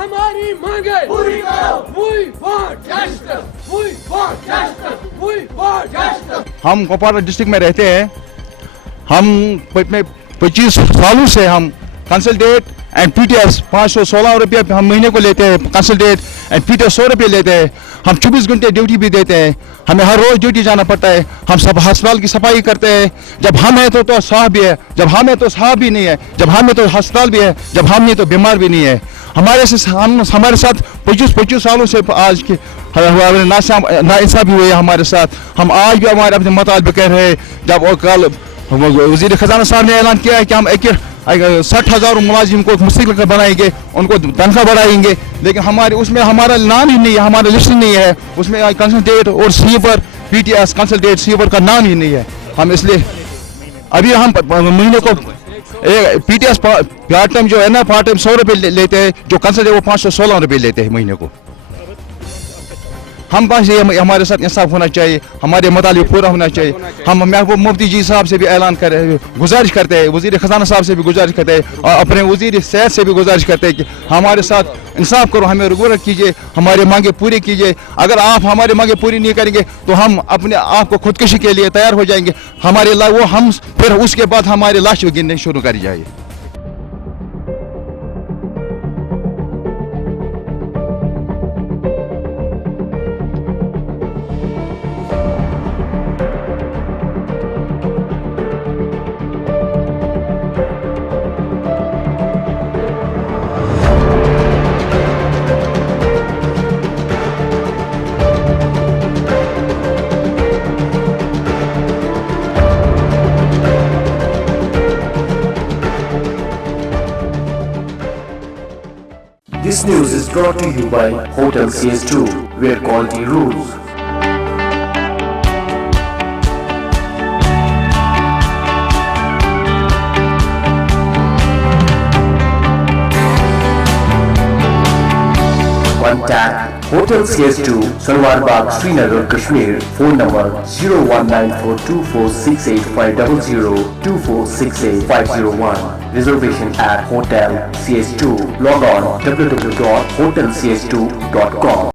हमारी मांगे पूरी करो। We want justice. We want justice. We want justice. हम कुपवारा डिस्ट्रिक्ट में रहते हैं। हम 25 सालों से हम कंसल्टेट एंड पीटीएस 516 रुपये हम महीने को लेते हैं। कंसल्टेट एंड पीटीएस 100 रुपये लेते हैं। हम 24 घंटे ड्यूटी भी देते हैं। हमें हर रोज़ ड्यूटी जाना पड़ता है। हम सब अस्पताल की सफाई करते हैं। जब हम हैं तो साहब भी है, जब हम हैं तो साहब भी नहीं है, जब हम हैं तो अस्पताल भी है, जब हम नहीं तो बीमार भी नहीं है। हमारे साथ 25 सालों से आज के नाइंसाफी हुई है हमारे साथ। हम आज भी हमारे अपने मुताबिक कह रहे हैं। जब कल वज़ीर ख़जाना साहब ने ऐलान किया है कि हम 60,000 मुलाजिम को मुस्तकिल बनाएंगे, उनको तनख्वाह बढ़ाएंगे, लेकिन हमारे उसमें हमारा नाम ही नहीं है, हमारा लिस्ट नहीं है उसमें। कंसल्टेट और सीवर पीटीएस कंसल्टेट सीवर का नाम ही नहीं है। हम इसलिए अभी हम महीने को पीटीएस पार्ट टाइम जो है ना, पार्ट टाइम 100 रुपये लेते हैं, जो कंसल्टेट वो 516 रुपये लेते हैं महीने को। हम बस ये हमारे साथ इंसाफ होना चाहिए, हमारे मुतालिब पूरा होना चाहिए। हम महबूब मुफ्ती जी साहब से भी ऐलान गुजारिश करते हैं, वज़ीर ख़जाना साहब से भी गुजारिश करते हैं, और अपने वज़ीर सेहत से भी गुजारिश करते हैं कि हमारे साथ इंसाफ करो, हमें रिगोरत कीजिए, हमारे मांगे पूरी कीजिए। अगर आप हमारी मांगे पूरी नहीं करेंगे तो हम अपने आप को खुदकुशी के लिए तैयार हो जाएंगे। हमारे हम फिर उसके बाद हमारी लाश गिनने शुरू करी जाए। This news is brought to you by Hotel CS2, where quality rules. Contact Hotel CS2, Salwar Bagh, Srinagar, Kashmir. Phone number 01942468500 2468 Reservation at Hotel CS2. Log on www.hotelcs2.com.